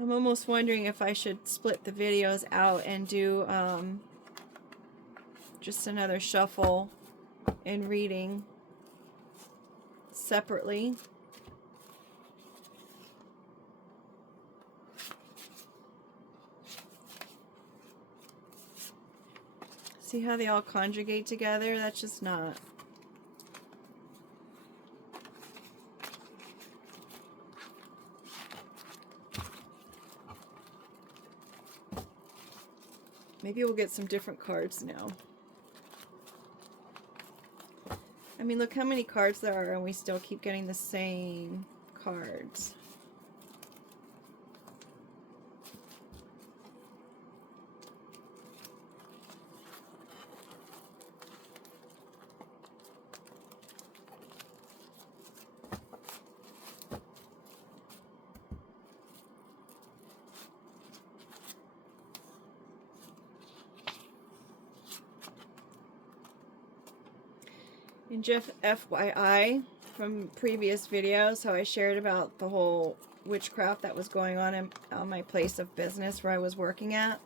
I'm almost wondering if I should split the videos out and do just another shuffle and reading separately. See how they all conjugate together? That's just not. Maybe we'll get some different cards now. I mean, look how many cards there are, and we still keep getting the same cards. And just FYI, from previous videos, how I shared about the whole witchcraft that was going on in my place of business where I was working at.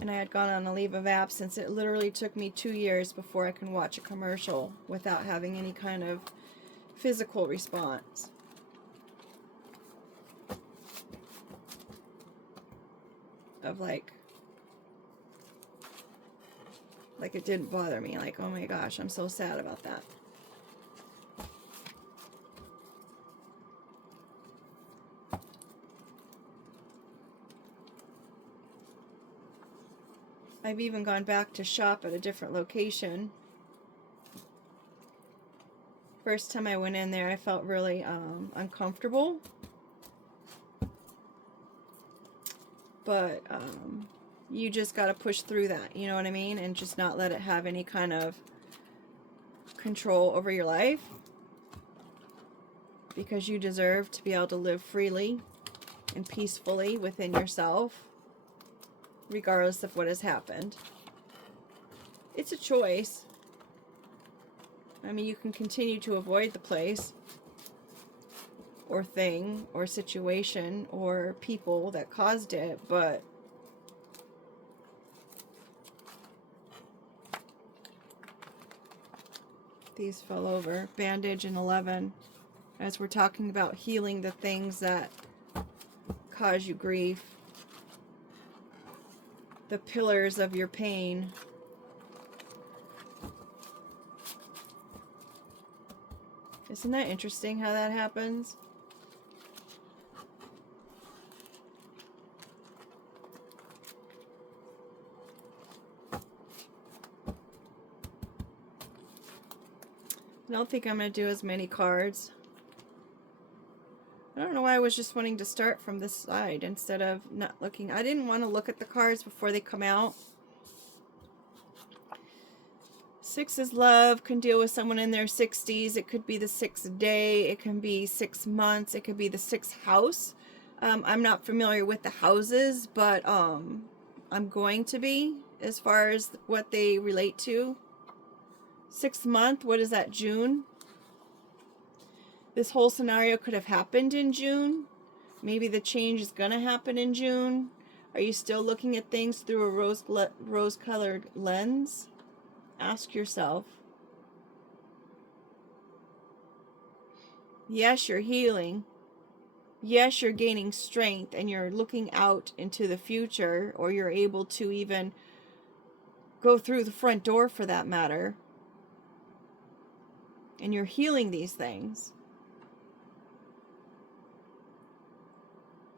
And I had gone on a leave of absence. It literally took me 2 years before I can watch a commercial without having any kind of physical response. Of like it didn't bother me. Like, oh my gosh, I'm so sad about that. I've even gone back to shop at a different location. First time I went in there, I felt really uncomfortable. But you just got to push through that, you know what I mean? And just not let it have any kind of control over your life. Because you deserve to be able to live freely and peacefully within yourself, regardless of what has happened. It's a choice. I mean, you can continue to avoid the place or thing or situation or people that caused it, but these fell over. Bandage and 11. As we're talking about healing the things that cause you grief. The pillars of your pain. Isn't that interesting how that happens? I don't think I'm going to do as many cards. I don't know why I was just wanting to start from this side instead of not looking. I didn't want to look at the cards before they come out. 6 is love, can deal with someone in their 60s. It could be the 6th day. It can be 6 months. It could be the 6th house. I'm not familiar with the houses, but I'm going to be as far as what they relate to. 6th month, what is that, June? This whole scenario could have happened in June. Maybe the change is going to happen in June. Are you still looking at things through a rose-colored lens? Ask yourself. Yes, you're healing. Yes, you're gaining strength and you're looking out into the future, or you're able to even go through the front door for that matter. And you're healing these things.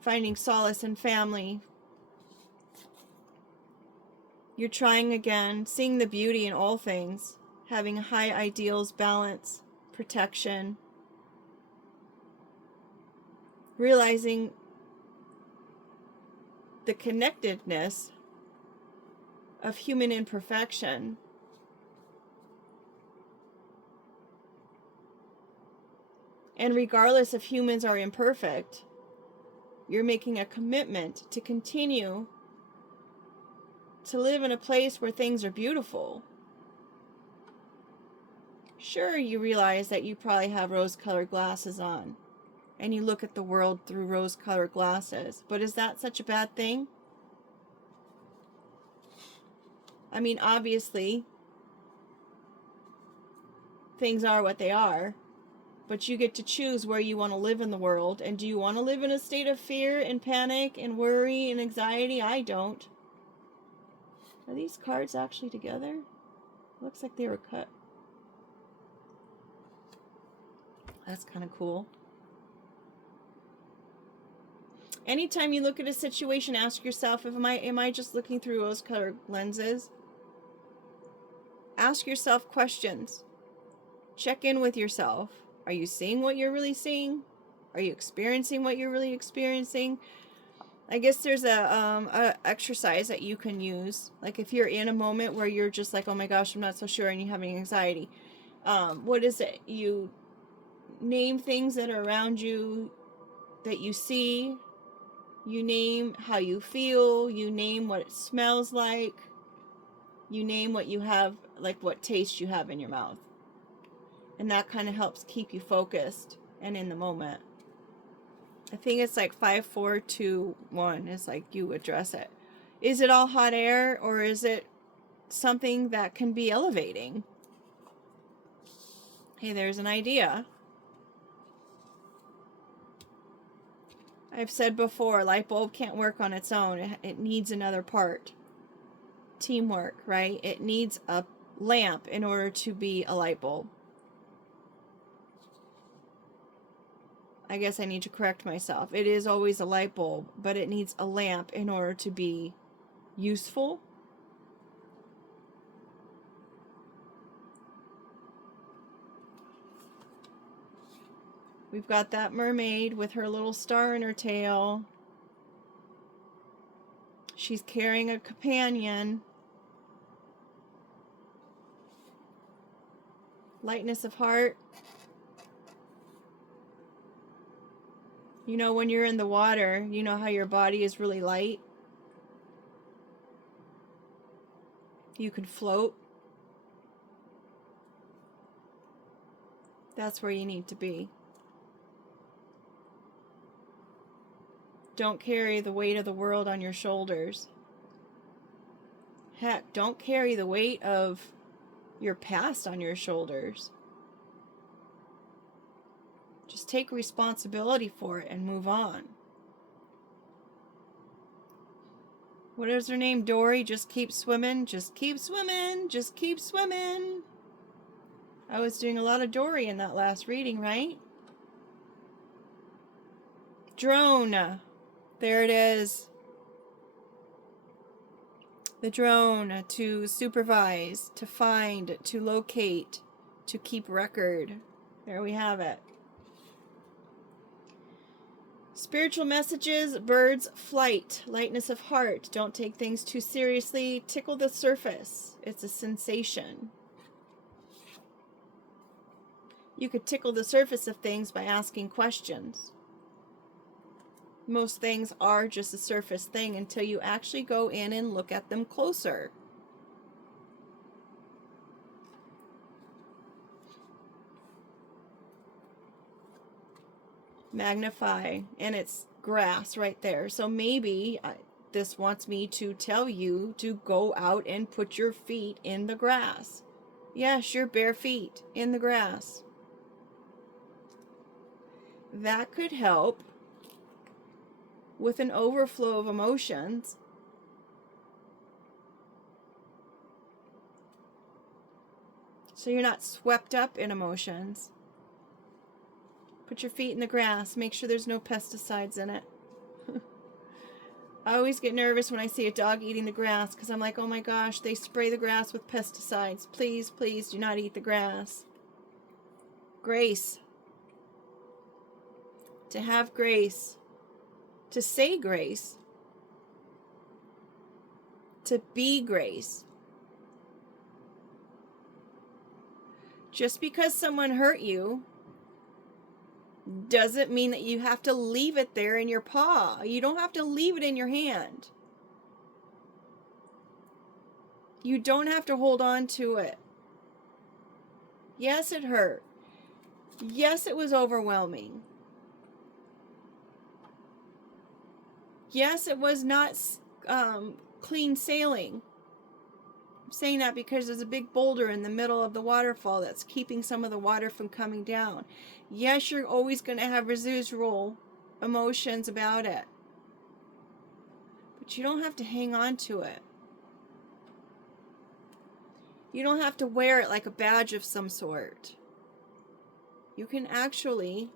Finding solace in family. You're trying again, seeing the beauty in all things, having high ideals, balance, protection, realizing the connectedness of human imperfection. And regardless if humans are imperfect, you're making a commitment to continue to live in a place where things are beautiful. Sure, you realize that you probably have rose-colored glasses on. and you look at the world through rose-colored glasses. But is that such a bad thing? I mean, obviously, things are what they are, but you get to choose where you want to live in the world. And do you want to live in a state of fear and panic and worry and anxiety? I don't. Are these cards actually together? Looks like they were cut. That's kind of cool. Anytime you look at a situation, ask yourself, am I just looking through rose-colored lenses? Ask yourself questions. Check in with yourself. Are you seeing what you're really seeing? Are you experiencing what you're really experiencing? I guess there's a exercise that you can use. Like if you're in a moment where you're just like, oh my gosh, I'm not so sure, and you're having anxiety. What is it? You name things that are around you that you see. You name how you feel. You name what it smells like. You name what you have, like what taste you have in your mouth. And that kind of helps keep you focused and in the moment. I think it's like 5, 4, 2, 1. It's like you address it. Is it all hot air, or is it something that can be elevating? Hey, there's an idea. I've said before, light bulb can't work on its own. It needs another part. Teamwork, right? It needs a lamp in order to be a light bulb. I guess I need to correct myself. It is always a light bulb, but it needs a lamp in order to be useful. We've got that mermaid with her little star in her tail. She's carrying a companion. Lightness of heart. You know, when you're in the water, you know how your body is really light? You can float. That's where you need to be. Don't carry the weight of the world on your shoulders. Heck, don't carry the weight of your past on your shoulders. Just take responsibility for it and move on. What is her name? Dory? Just keep swimming. Just keep swimming. Just keep swimming. I was doing a lot of Dory in that last reading, right? Drone. There it is. The drone, to supervise, to find, to locate, to keep record. There we have it. Spiritual messages, birds, flight, lightness of heart. Don't take things too seriously. Tickle the surface. It's a sensation. You could tickle the surface of things by asking questions. Most things are just a surface thing until you actually go in and look at them closer. Magnify, and it's grass right there. So maybe this wants me to tell you to go out and put your feet in the grass. Yes, your bare feet in the grass. That could help with an overflow of emotions. So you're not swept up in emotions. Put your feet in the grass. Make sure there's no pesticides in it. I always get nervous when I see a dog eating the grass because I'm like, oh my gosh, they spray the grass with pesticides. Please, please do not eat the grass. Grace. To have grace. To say grace. To be grace. Just because someone hurt you doesn't mean that you have to leave it there in your paw. You don't have to leave it in your hand. You don't have to hold on to it. Yes, it hurt. Yes, it was overwhelming. Yes, it was not clean sailing. I'm saying that because there's a big boulder in the middle of the waterfall that's keeping some of the water from coming down. Yes, you're always going to have residual emotions about it, but you don't have to hang on to it. You don't have to wear it like a badge of some sort. You can actually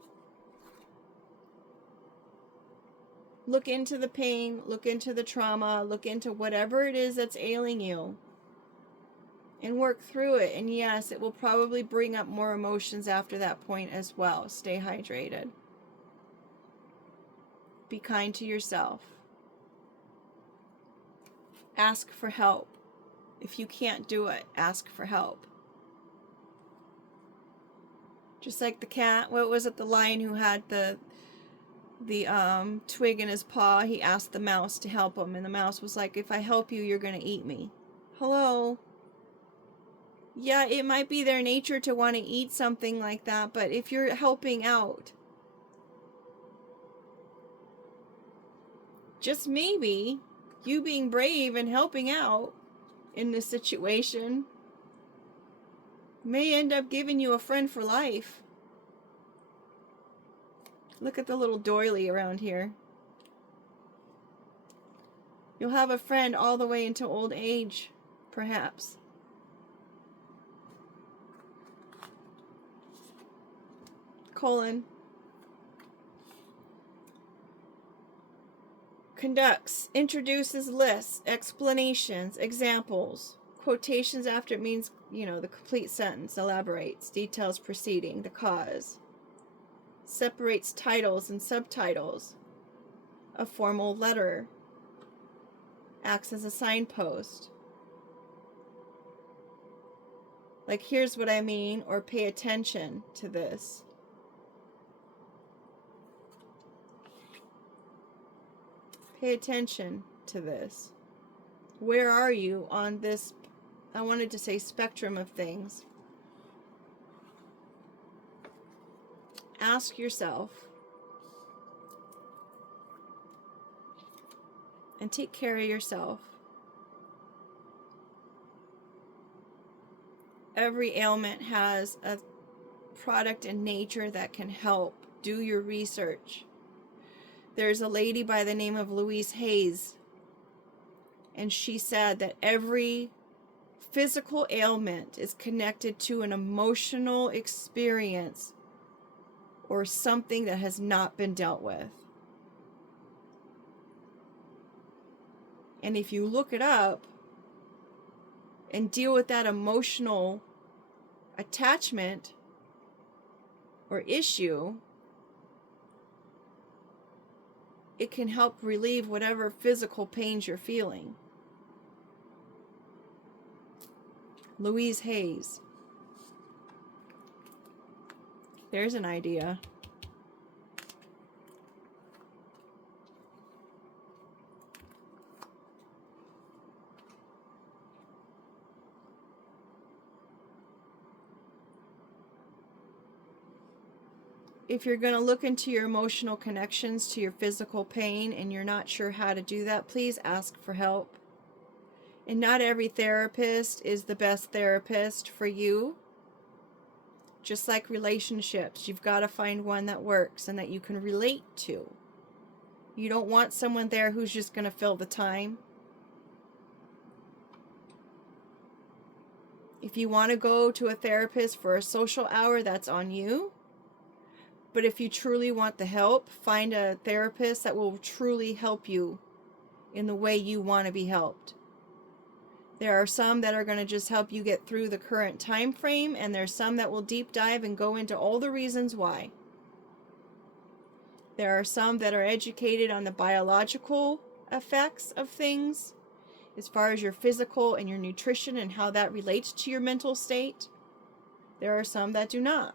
look into the pain, look into the trauma, look into whatever it is that's ailing you, and work through it. And yes, it will probably bring up more emotions after that point as well. Stay hydrated. Be kind to yourself. Ask for help. If you can't do it, ask for help. Just like the cat, what was it, the lion who had the twig in his paw, he asked the mouse to help him, and the mouse was like, if I help you, you're going to eat me. Hello? Yeah, it might be their nature to want to eat something like that, but if you're helping out, just maybe you being brave and helping out in this situation may end up giving you a friend for life. Look at the little doily around here. You'll have a friend all the way into old age, perhaps. Colon. Conducts, introduces lists, explanations, examples, quotations after it means, the complete sentence, elaborates, details preceding, the cause, separates titles and subtitles, a formal letter, acts as a signpost. Like, here's what I mean, or pay attention to this. Pay attention to this. Where are you on this, I wanted to say spectrum of things? Ask yourself and take care of yourself. Every ailment has a product in nature that can help. Do your research. There's a lady by the name of Louise Hayes, and she said that every physical ailment is connected to an emotional experience or something that has not been dealt with. And if you look it up and deal with that emotional attachment or issue, it can help relieve whatever physical pains you're feeling. Louise Hayes. There's an idea. If you're going to look into your emotional connections to your physical pain and you're not sure how to do that, please ask for help. And not every therapist is the best therapist for you. Just like relationships, you've got to find one that works and that you can relate to. You don't want someone there who's just going to fill the time. If you want to go to a therapist for a social hour, that's on you. But if you truly want the help, find a therapist that will truly help you in the way you want to be helped. There are some that are going to just help you get through the current time frame, and there's some that will deep dive and go into all the reasons why. There are some that are educated on the biological effects of things, as far as your physical and your nutrition and how that relates to your mental state. There are some that do not.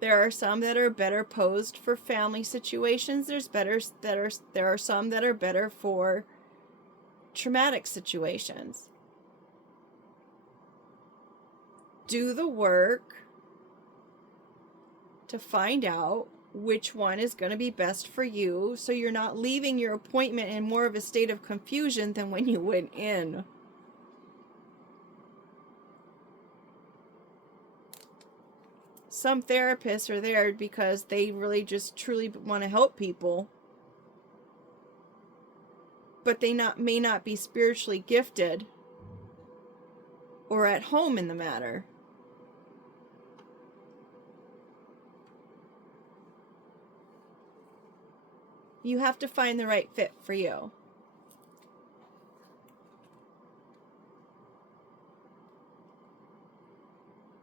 There are some that are better posed for family situations. There are some that are better for traumatic situations. Do the work to find out which one is going to be best for you, so you're not leaving your appointment in more of a state of confusion than when you went in. Some therapists are there because they really just truly want to help people, but they may not be spiritually gifted or at home in the matter. You have to find the right fit for you.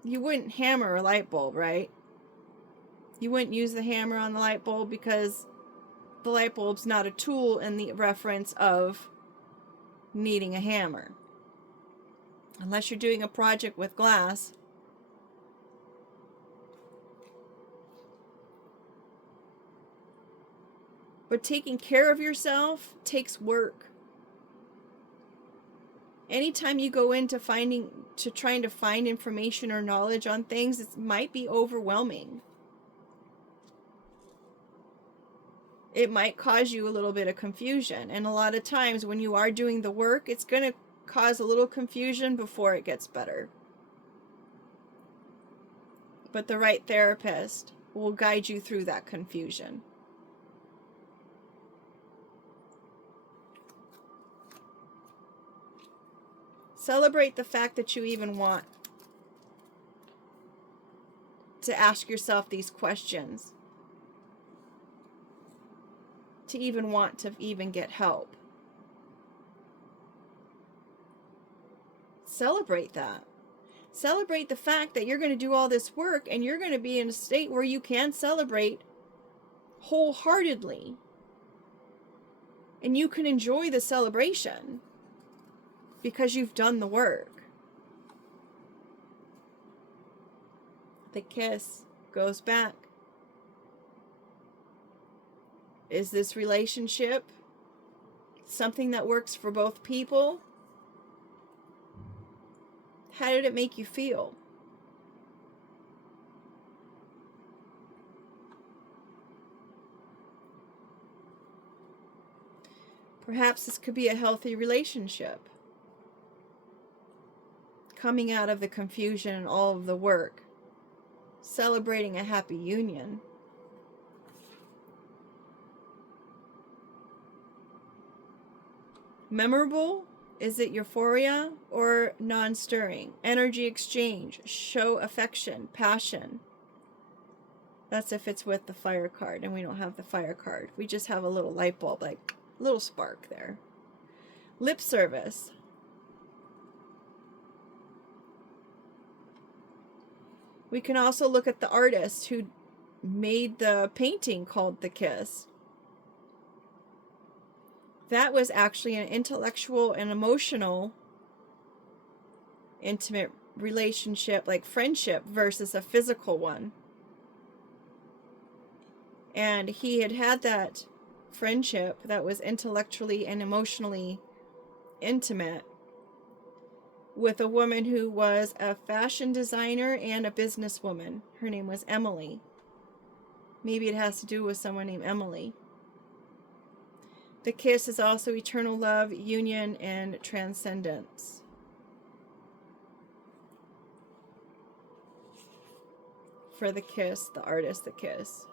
You wouldn't hammer a light bulb, right? You wouldn't use the hammer on the light bulb because the light bulb's not a tool in the reference of needing a hammer. Unless you're doing a project with glass. But taking care of yourself takes work. Anytime you go into trying to find information or knowledge on things, it might be overwhelming. It might cause you a little bit of confusion. And a lot of times when you are doing the work, it's going to cause a little confusion before it gets better. But the right therapist will guide you through that confusion. Celebrate the fact that you even want to ask yourself these questions. To even want to even get help. Celebrate that. Celebrate the fact that you're going to do all this work and you're going to be in a state where you can celebrate wholeheartedly. And you can enjoy the celebration because you've done the work. The kiss goes back. Is this relationship something that works for both people? How did it make you feel? Perhaps this could be a healthy relationship. Coming out of the confusion and all of the work. Celebrating a happy union. Memorable? Is it euphoria or non-stirring? Energy exchange, show affection, passion. That's if it's with the fire card, and we don't have the fire card. We just have a little light bulb, like a little spark there. Lip service. We can also look at the artist who made the painting called The Kiss. That was actually an intellectual and emotional, intimate relationship, like friendship, versus a physical one. And he had that friendship that was intellectually and emotionally intimate with a woman who was a fashion designer and a businesswoman. Her name was Emily. Maybe it has to do with someone named Emily. The kiss is also eternal love, union, and transcendence. For the kiss, the artist, the kiss.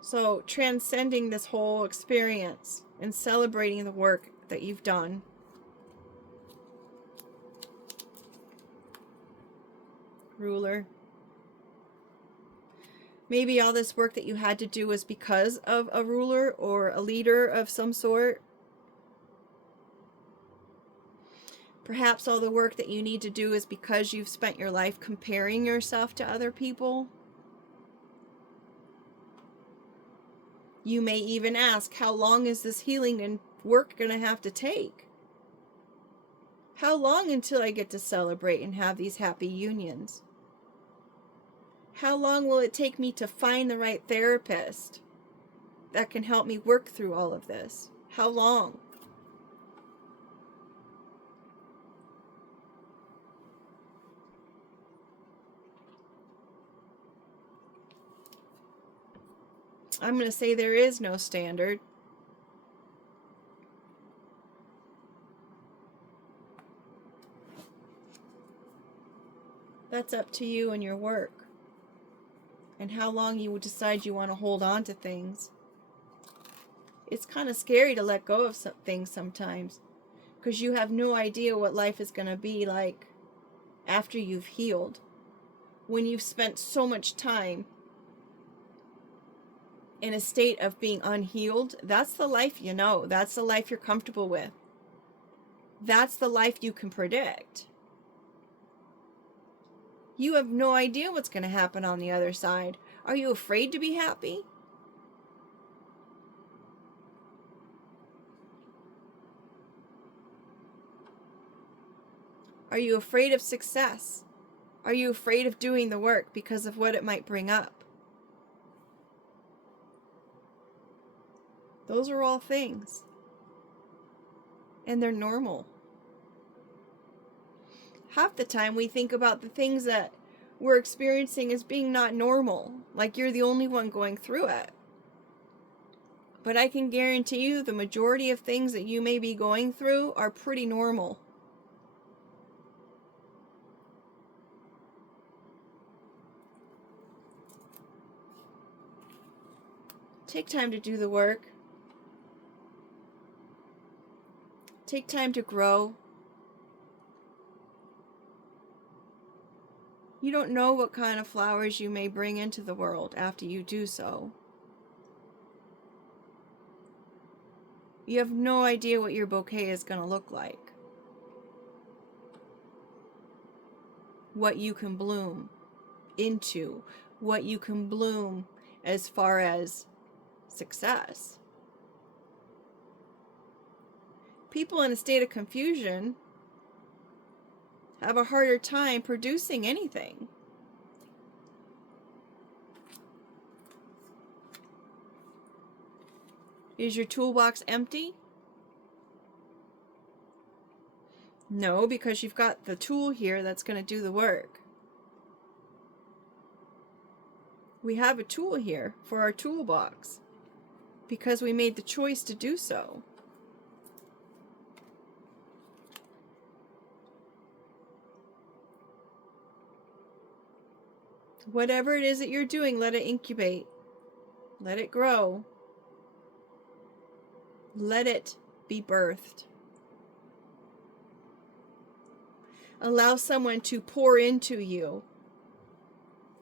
So transcending this whole experience and celebrating the work that you've done. Ruler. Maybe all this work that you had to do was because of a ruler or a leader of some sort. Perhaps all the work that you need to do is because you've spent your life comparing yourself to other people. You may even ask, how long is this healing and work going to have to take? How long until I get to celebrate and have these happy unions? How long will it take me to find the right therapist that can help me work through all of this? How long? I'm going to say there is no standard. That's up to you and your work and how long you decide you want to hold on to things. It's kind of scary to let go of some things sometimes because you have no idea what life is going to be like after you've healed. When you've spent so much time in a state of being unhealed, that's the life you know. That's the life you're comfortable with. That's the life you can predict. You have no idea what's going to happen on the other side. Are you afraid to be happy? Are you afraid of success? Are you afraid of doing the work because of what it might bring up? Those are all things. And they're normal. Half the time we think about the things that we're experiencing as being not normal, like you're the only one going through it. But I can guarantee you the majority of things that you may be going through are pretty normal. Take time to do the work. Take time to grow. You don't know what kind of flowers you may bring into the world after you do so. You have no idea what your bouquet is going to look like. What you can bloom into. What you can bloom as far as success. People in a state of confusion have a harder time producing anything. Is your toolbox empty? No, because you've got the tool here that's going to do the work. We have a tool here for our toolbox because we made the choice to do so. Whatever it is that you're doing, let it incubate. Let it grow. Let it be birthed. Allow someone to pour into you.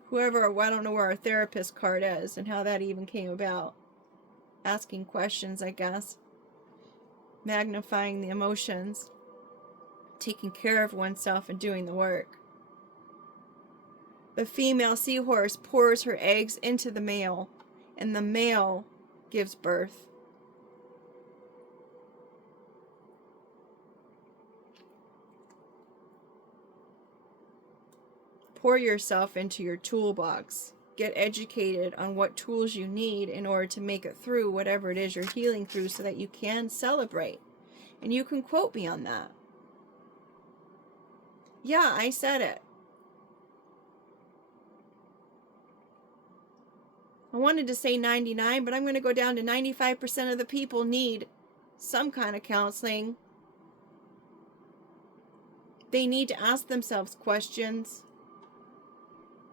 Whoever, I don't know where our therapist card is and how that even came about. Asking questions, I guess. Magnifying the emotions. Taking care of oneself and doing the work. The female seahorse pours her eggs into the male, and the male gives birth. Pour yourself into your toolbox. Get educated on what tools you need in order to make it through whatever it is you're healing through so that you can celebrate. And you can quote me on that. Yeah, I said it. I wanted to say 99, but I'm going to go down to 95% of the people need some kind of counseling. They need to ask themselves questions.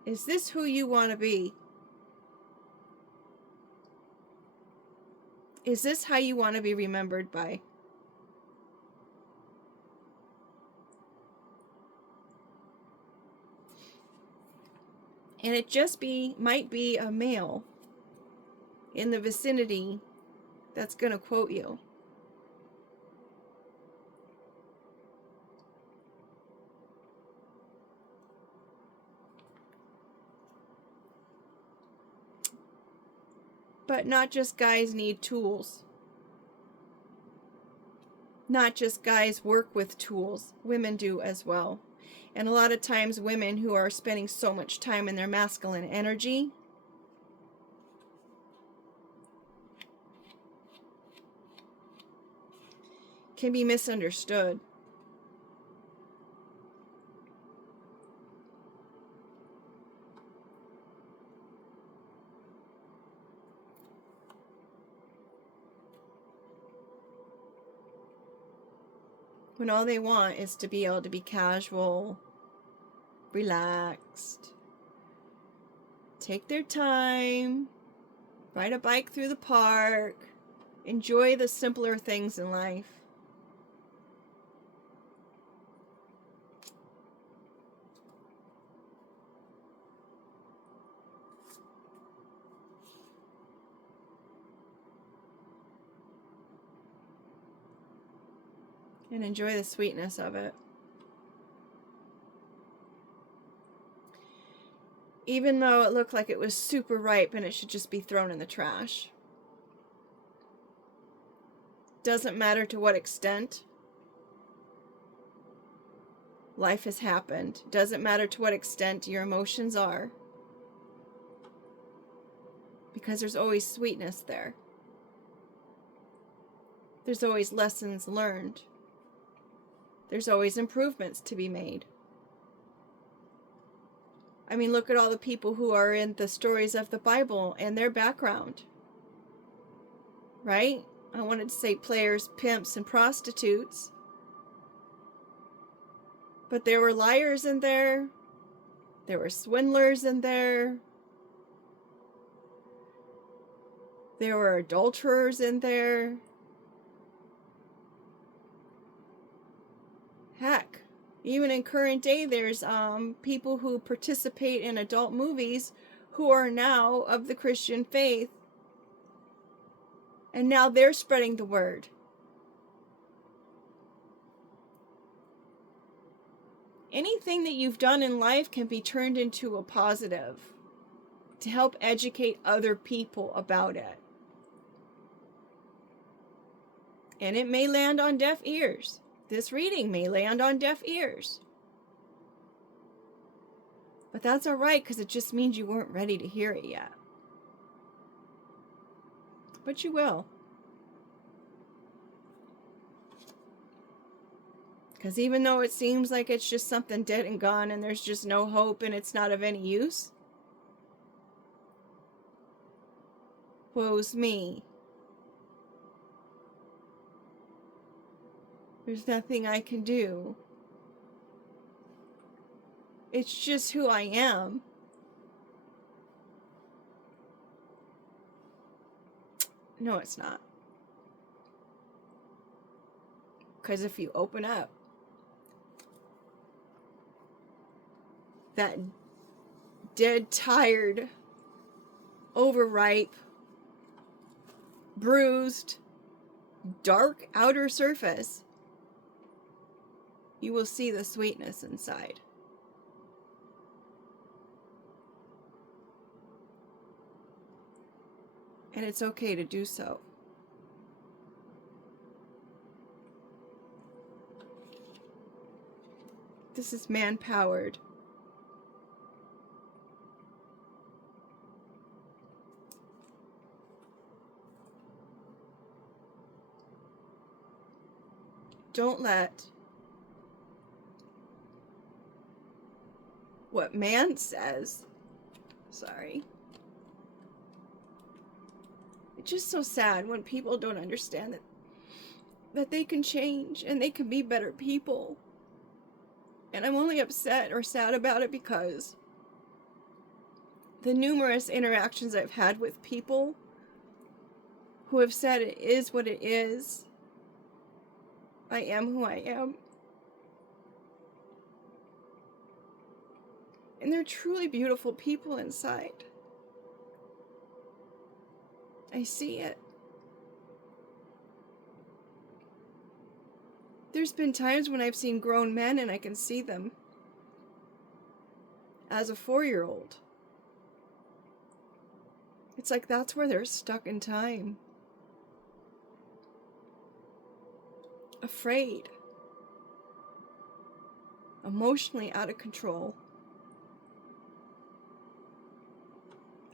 Is this who you want to be? Is this how you want to be remembered by? And it just might be a male in the vicinity that's going to quote you. But not just guys need tools. Not just guys work with tools. Women do as well. And a lot of times women who are spending so much time in their masculine energy can be misunderstood. when all they want is to be able to be casual, relaxed, take their time, ride a bike through the park, enjoy the simpler things in life. And enjoy the sweetness of it. Even though it looked like it was super ripe and it should just be thrown in the trash. Doesn't matter to what extent life has happened. Doesn't matter to what extent your emotions are. Because there's always sweetness there. There's always lessons learned. There's always improvements to be made. I mean, look at all the people who are in the stories of the Bible and their background. Right? I wanted to say players, pimps, and prostitutes. But there were liars in there. There were swindlers in there. There were adulterers in there. Heck, even in current day, there's people who participate in adult movies who are now of the Christian faith. And now they're spreading the word. Anything that you've done in life can be turned into a positive to help educate other people about it. And it may land on deaf ears. This reading may land on deaf ears. But that's all right, because it just means you weren't ready to hear it yet. But you will. Because even though it seems like it's just something dead and gone and there's just no hope and it's not of any use, woe's me. There's nothing I can do. It's just who I am. No, it's not. Because if you open up that dead, tired, overripe, bruised, dark outer surface, you will see the sweetness inside. And it's okay to do so. This is man-powered. Don't let what man says, it's just so sad when people don't understand that they can change and they can be better people. And I'm only upset or sad about it because the numerous interactions I've had with people who have said it is what it is. I am who I am. And they're truly beautiful people inside. I see it. There's been times when I've seen grown men and I can see them as a 4-year-old. It's like that's where they're stuck in time. Afraid. Emotionally out of control.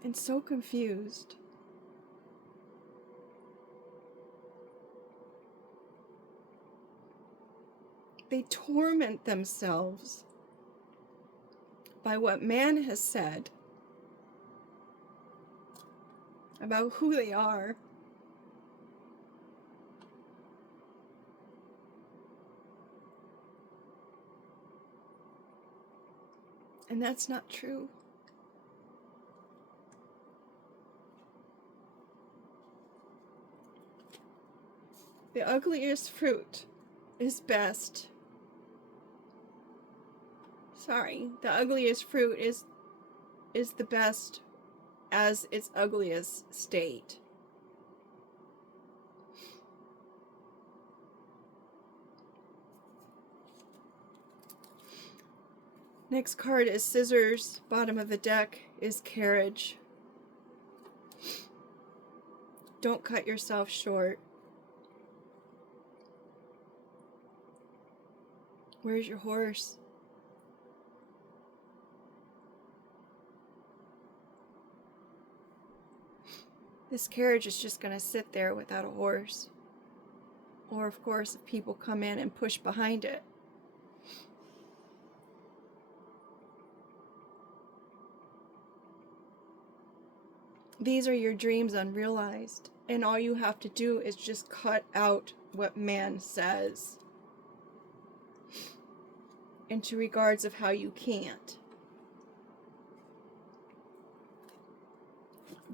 And so confused. They torment themselves by what man has said about who they are. And that's not true. The ugliest fruit is best. Sorry, the ugliest fruit is the best as its ugliest state. Next card is Scissors. Bottom of the deck is Carriage. Don't cut yourself short. Where's your horse? This carriage is just going to sit there without a horse. Or, of course, if people come in and push behind it. These are your dreams unrealized. And all you have to do is just cut out what man says. Into regards of how you can't.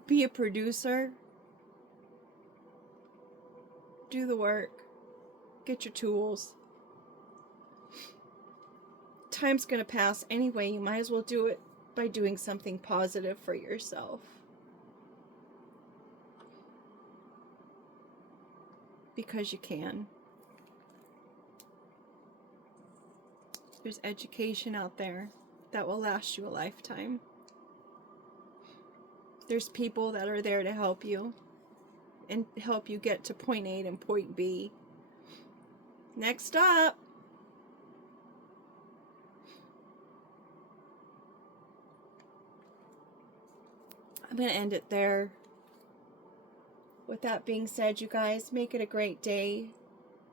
Be a producer. Do the work. Get your tools. Time's gonna pass anyway. You might as well do it by doing something positive for yourself. Because you can. There's education out there that will last you a lifetime. There's people that are there to help you and help you get to point A and point B. Next up, I'm going to end it there. With that being said, you guys, make it a great day.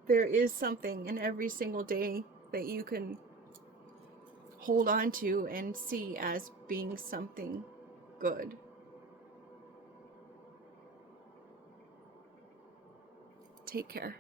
There is something in every single day that you can hold on to and see as being something good. Take care.